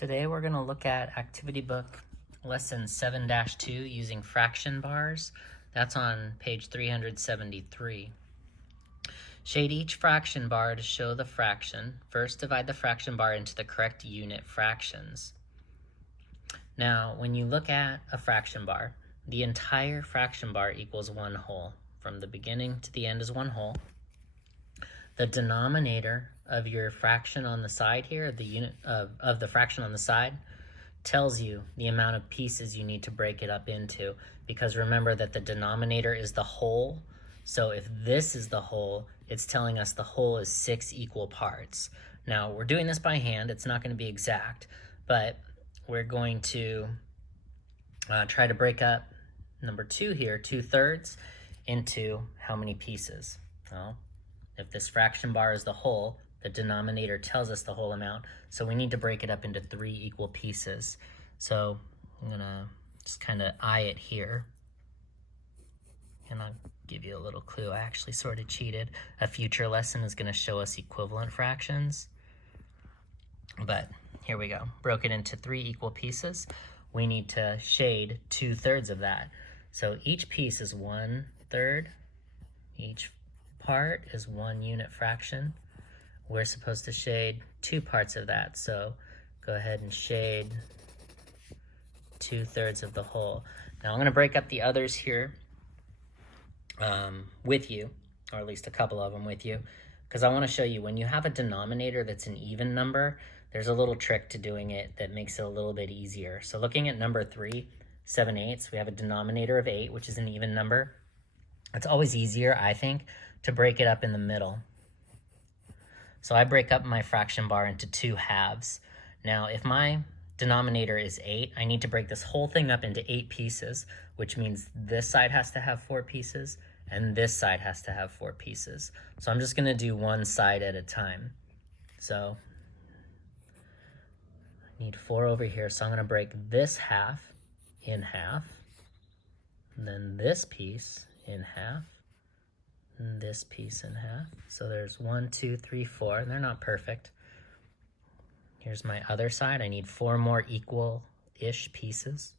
Today we're going to look at Activity Book Lesson 7-2 using fraction bars. That's on page 373. Shade each fraction bar to show the fraction. First, divide the fraction bar into the correct unit fractions. Now, when you look at a fraction bar, the entire fraction bar equals one whole. From the beginning to the end is one whole. The denominator of your fraction on the side here, the unit of the fraction on the side, tells you the amount of pieces you need to break it up into, because remember that the denominator is the whole. So if this is the whole, it's telling us the whole is 6 equal parts. Now we're doing this by hand, it's not going to be exact, but we're going to try to break up number 2 here, 2/3, into how many pieces? Well, if this fraction bar is the whole, the denominator tells us the whole amount, so we need to break it up into 3 equal pieces. So I'm gonna just kind of eye it here, and I'll give you a little clue. I actually sort of cheated. A future lesson is gonna show us equivalent fractions, but here we go. Broke it into 3 equal pieces. We need to shade 2/3 of that. So each piece is 1/3. Each part is 1 unit fraction. We're supposed to shade 2 parts of that, so go ahead and shade 2/3 of the whole. Now I'm going to break up the others here with you, or at least a couple of them with you, because I want to show you when you have a denominator that's an even number, there's a little trick to doing it that makes it a little bit easier. So looking at number 3, 7/8, we have a denominator of 8, which is an even number. It's always easier, I think, to break it up in the middle. So I break up my fraction bar into 2 halves. Now, if my denominator is 8, I need to break this whole thing up into 8 pieces, which means this side has to have 4 pieces, and this side has to have 4 pieces. So I'm just gonna do one side at a time. So I need 4 over here, so I'm gonna break this half in half, and then this piece in half, and this piece in half. So there's 1, 2, 3, 4, and they're not perfect. Here's my other side. I need 4 more equal-ish pieces.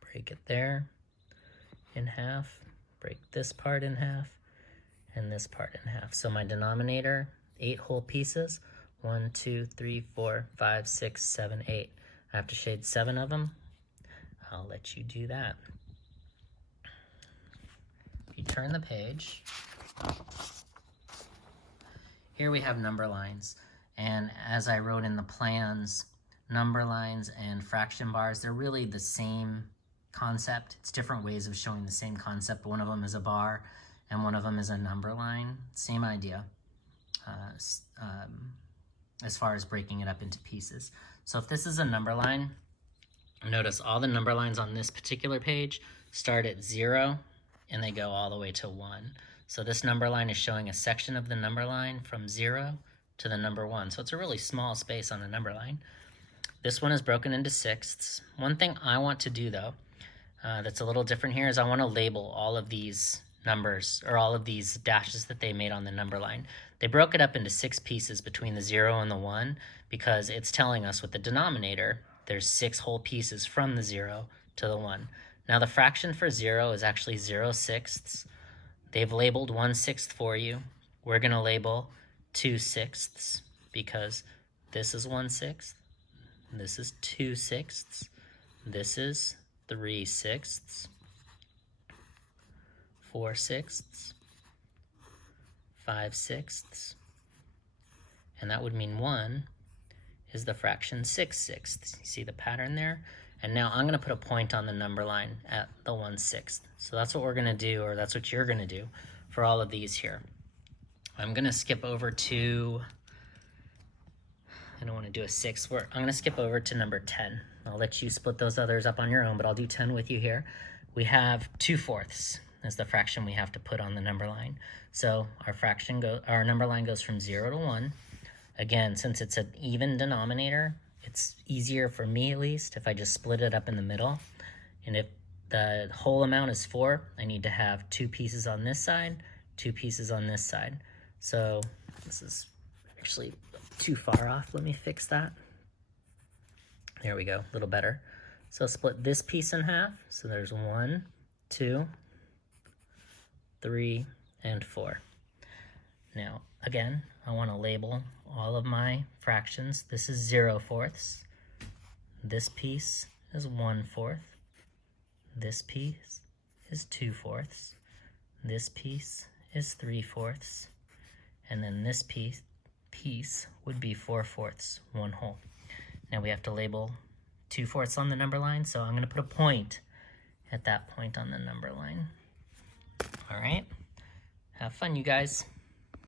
Break it there in half, break this part in half, and this part in half. So my denominator, 8 whole pieces, 1, 2, 3, 4, 5, 6, 7, 8. I have to shade 7 of them. I'll let you do that. If you turn the page, here we have number lines. And as I wrote in the plans, number lines and fraction bars, they're really the same concept. It's different ways of showing the same concept. One of them is a bar and one of them is a number line. Same idea as far as breaking it up into pieces. So if this is a number line, notice all the number lines on this particular page start at 0 and they go all the way to 1. So this number line is showing a section of the number line from 0 to the number 1. So it's a really small space on a number line. This one is broken into sixths. One thing I want to do though, that's a little different here, is I want to label all of these numbers, or all of these dashes that they made on the number line. They broke it up into 6 pieces between the 0 and the 1 because it's telling us with the denominator there's 6 whole pieces from the 0 to the 1. Now the fraction for 0 is actually 0/6. They've labeled 1/6 for you. We're going to label 2/6 because this is 1/6, this is 2/6, this is 3/6, 4/6, 5/6, and that would mean 1 is the fraction 6/6. You see the pattern there? And now I'm going to put a point on the number line at the 1/6. So that's what we're going to do, or that's what you're going to do for all of these here. I'm going to skip over to, I don't want to do a 6. I'm going to skip over to number 10. I'll let you split those others up on your own, but I'll do 10 with you here. We have 2/4 as the fraction we have to put on the number line. So our number line goes from 0 to 1. Again, since it's an even denominator, it's easier for me at least if I just split it up in the middle. And if the whole amount is 4, I need to have 2 pieces on this side, 2 pieces on this side. So this is actually too far off. Let me fix that. There we go, a little better. So split this piece in half. So there's 1, 2, 3, and 4. Now, again, I want to label all of my fractions. This is 0/4. This piece is 1/4. This piece is 2/4. This piece is 3/4. And then this piece would be 4/4, 1 whole. Now we have to label 2/4 on the number line, so I'm going to put a point at that point on the number line. All right, have fun, you guys.